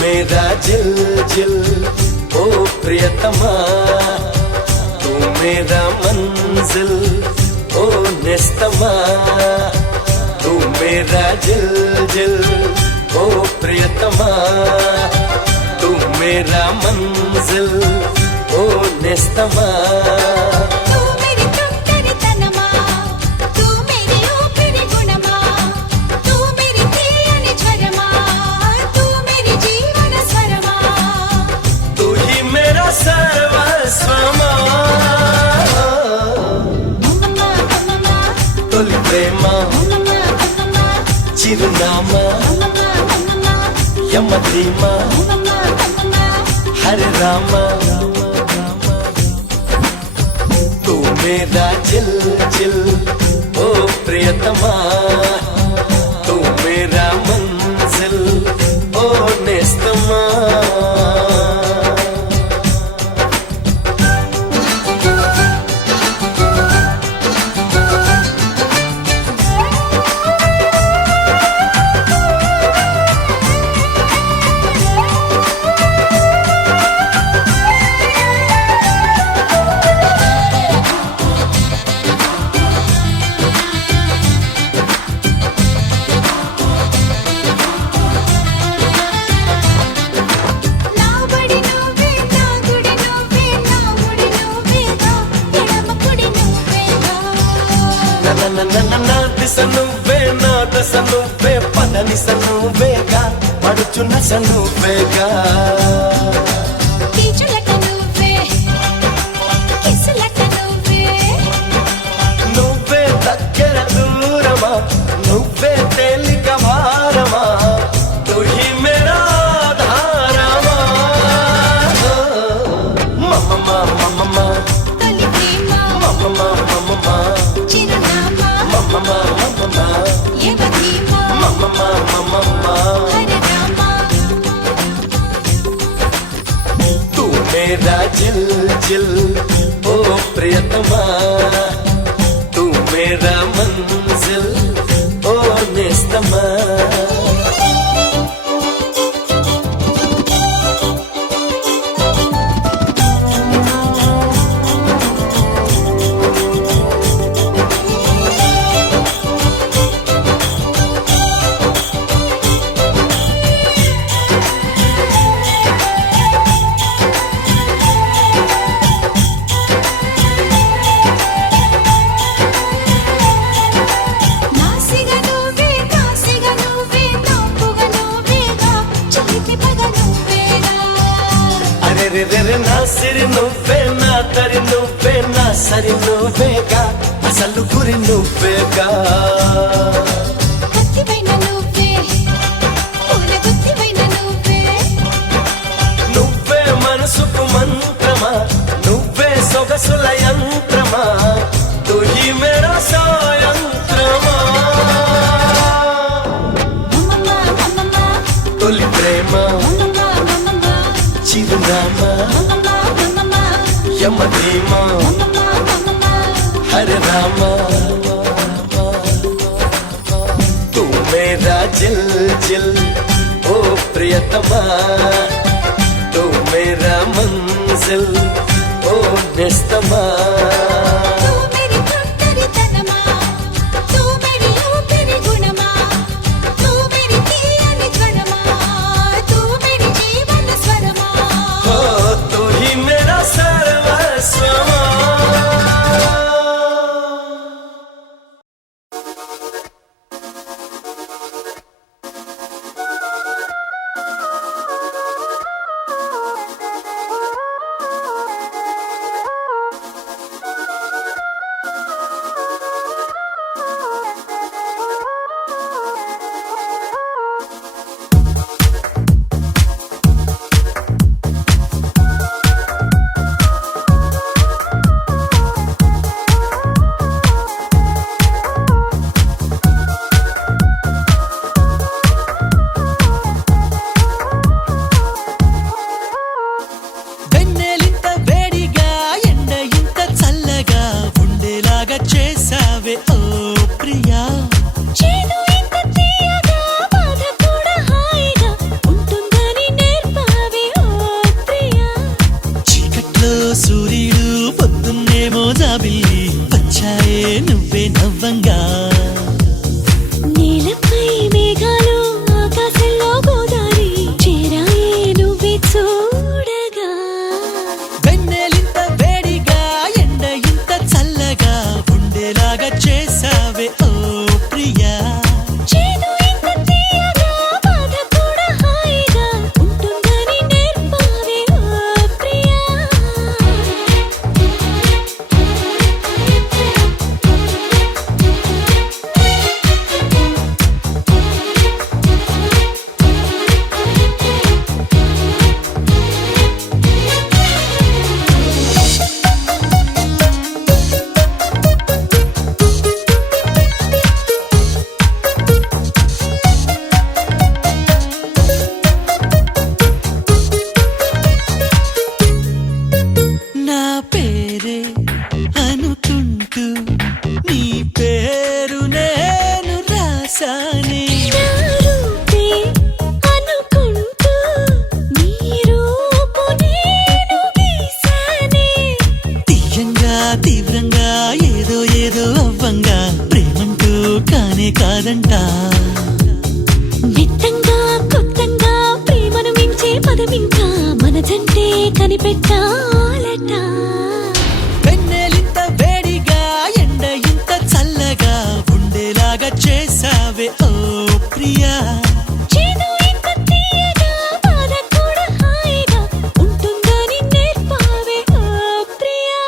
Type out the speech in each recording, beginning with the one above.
मेरा जिल जिल ओ प्रियतमा, तू मेरा मंजिल ओ निस्तमा। तू मेरा जिल जिल ओ प्रियतमा, तू मेरा मंजिल ओ निस्तमा। తొలి ప్రేమ చిరునామా యమధీమ హరే రామ। తూ మేరా జిల్ జిల్ ఓ ప్రియతమా, తూ మేరా మంజిల్ ఓ నేస్తమా। దిశ నువ్వే నా దశ నువ్వే పదనిస నువ్వేగా పడుచున్న స నువ్వేగా। నువ్వే దగ్గర దూరమా, నువ్వే తేలిక భారమా, తుహి మేరా ఆధారమా। మమ్మమ్మా మమ్మమ్మా మమ్మమ్మా మమ్మమ్మా మమ్మమ్మా మమ్మమ్మా మమ్మమ్మా మమ్మమ్మా। తూ మేరా జిల్ జిల్ ఓ ప్రియతమా, తూ మేరా మంజిల్ ఓ నేస్తమా। నా సిరి నువ్వే నా తరి నువ్వే నా సరి నువ్వేగా అసలు గురి నువ్వేగా। నువ్వే మనసుకు మంత్రమా, నువ్వే సొగసుల యంత్రమా, తుహి మేరా సాయంత్రమా। తొలి ప్రేమ చిరునామా యమధీమ హరే రామ। తూ మేరా జిల్ జిల్ ఓ ప్రియతమా, తూ మేరా మంజిల్ ఓ నిస్తమా। వచ్చాయే నువ్వే నవ్వంగా నీలపై మేఘాలు ఆకాశంలో గోదారి చేరాయే నువ్వే చూడగా వెన్నెలింత వేడిగా ఎండ ఇంత చల్లగా ఉండేలాగా చేసావే ఓ ప్రియా చేదు ఇంత తీయగా బాధ కూడా హాయిగా ఉంటుందని నేర్పావే ఓ ప్రియా నా పేరే అనుకుంటూ నీ పేరు నేను రాసానే నా రూపే అనుకుంటూ నీ రూపు నేను గీసానే తీయంగా తీవ్రంగా ఏదో ఏదో అవ్వంగా ప్రేమంటూ కానే కాదంట నిత్తంగా కొత్తంగా ప్రేమను మించే పదమింకా మనదంటే కనిపెట్టాలట వెన్నెలింత వేడిగా ఎండ ఇంత చల్లగా ఉండేలాగా చేసావే ఓ ప్రియా చేదు ఇంత తీయగా బాధ కూడా హాయిగా ఉంటుందని నేర్పావే ఓ ప్రియా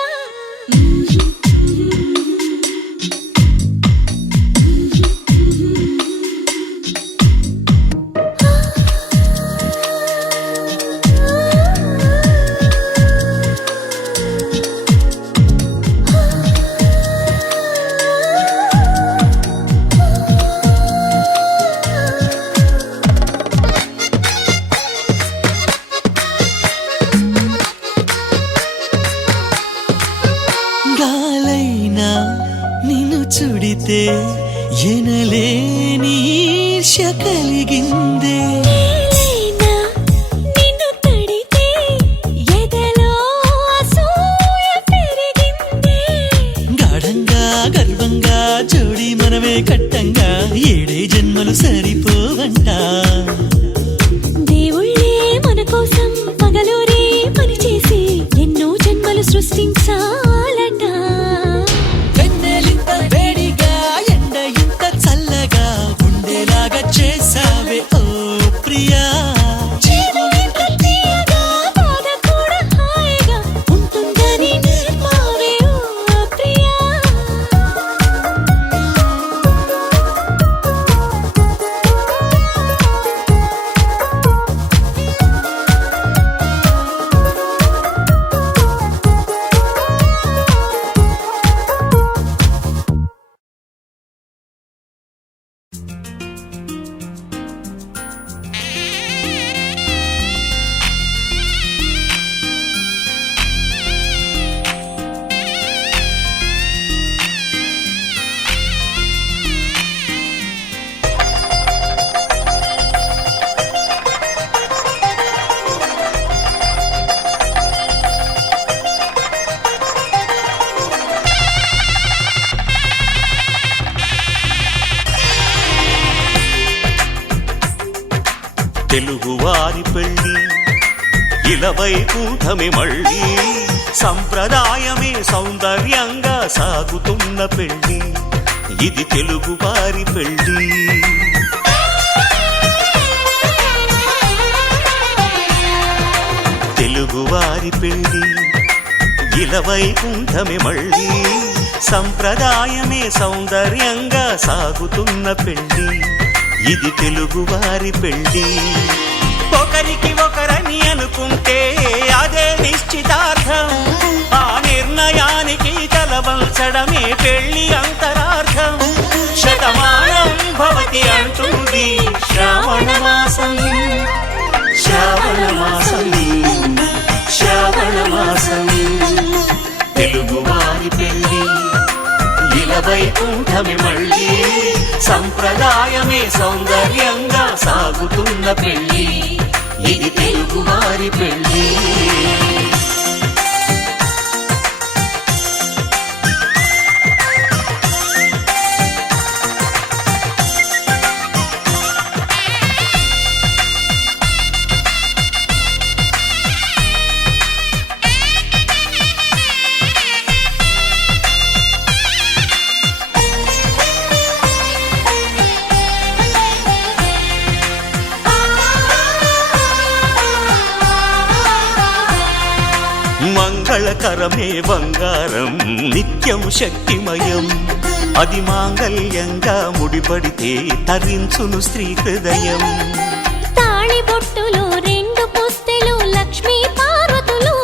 గాలైనా నిన్ను చుడితే ఎనలేని ఈర్ష్య కలిగిందే నేలైనా నిన్ను తడితే ఎదలో అసూయ పెరిగిందే గాఢంగా గర్వంగా జోడి మనమే కట్టంగా ఏడే జన్మలు సరిపోవంట దేవుళ్ళే మన కోసం పగలూరే పనిచేసి ఎన్నో జన్మలు సృష్టించాలట వెన్నెలింత వేడిగా ఎండ ఇంత చల్లగా ఉండేలాగా చేసావే ఓ ప్రియా చేదు ఇంత తీయగా బాధ కూడా హాయిగా ఉంటుందని నేర్పావే ఓ ప్రియా తెలుగువారి పెళ్ళి ఇలవై కూటమి మళ్ళీ సంప్రదాయమే సౌందర్యంగా సాగుతున్న పెళ్ళి ఇది తెలుగువారి పెళ్ళి తెలుగువారి పెళ్ళి ఇలవై కూటమి మళ్ళీ సంప్రదాయమే సౌందర్యంగా సాగుతున్న పెళ్ళి ఇది తెలుగువారి పెళ్ళి ఒకరికి ఒకరని అనుకుంటే అదే నిశ్చితార్థం ఆ నిర్ణయానికి తలవంచడమే పెళ్లి అంతరార్థం శతమానం భవతి అంటుంది శ్రావణ మాసం శ్రావణ మాసం శ్రావణ మాసం తెలుగువారి పెళ్ళి ఇలవై కూటమి మళ్ళీ సంప్రదాయమే సౌందర్యంగా సాగుతున్న పెళ్ళి ఇది తెలుగువారి పెళ్ళి కరమే బంగారం నిత్యం శక్తిమయం అది మాంగళ్యంగా ముడిపడితే తరించును స్త్రీ హృదయం తాళిబొట్టులో 2 పుస్తెలు లక్ష్మీ పార్వతులు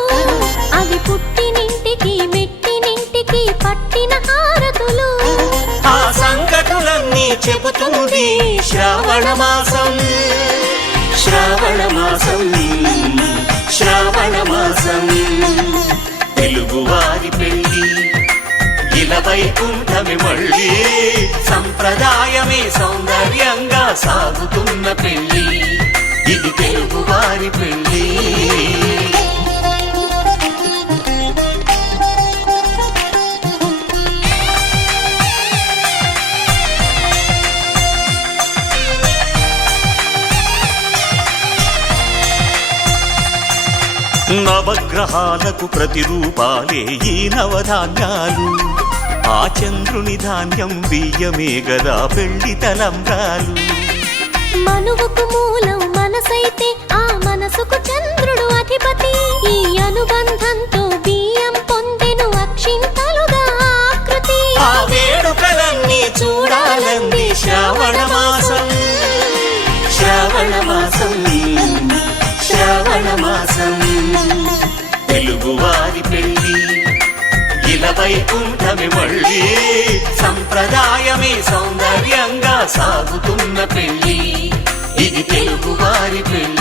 అవి పుట్టినింటికి మెట్టినింటికి పట్టిన హారతులు ఆ సంకటులన్నీ చెబుతుంది శ్రావణ మాసం శ్రావణ మాసం శ్రావణ మాసం తెలుగువారి పెళ్ళి ఇలా వైకుంఠమి మళ్ళీ సంప్రదాయమే సౌందర్యంగా సాగుతున్న పెళ్ళి ఇది తెలుగువారి పెళ్ళి నవగ్రహాలకు ప్రతిరూపాలే ఈ నవధాన్యాలు ఆ చంద్రుని ధాన్యం బియ్యమే గదా పెళ్లి తలంబ్రాలు మనువుకు మూలం మనసైతే ఆ మనసుకు చంద్రుడు అధిపతి ఈ అనుబంధంతో బియ్యం పొందెను అక్షింతలుగా ఆకృతి ఆ వేడుకలన్నీ చూడాలంది శ్రావణ మాసం శ్రావణ మాసం శ్రావణ మాసం తెలుగువారి పెళ్ళి ఇలా వైకుంఠమి మళ్ళీ సంప్రదాయమే సౌందర్యంగా సాగుతున్న పెళ్ళి ఇది తెలుగువారి పెళ్ళి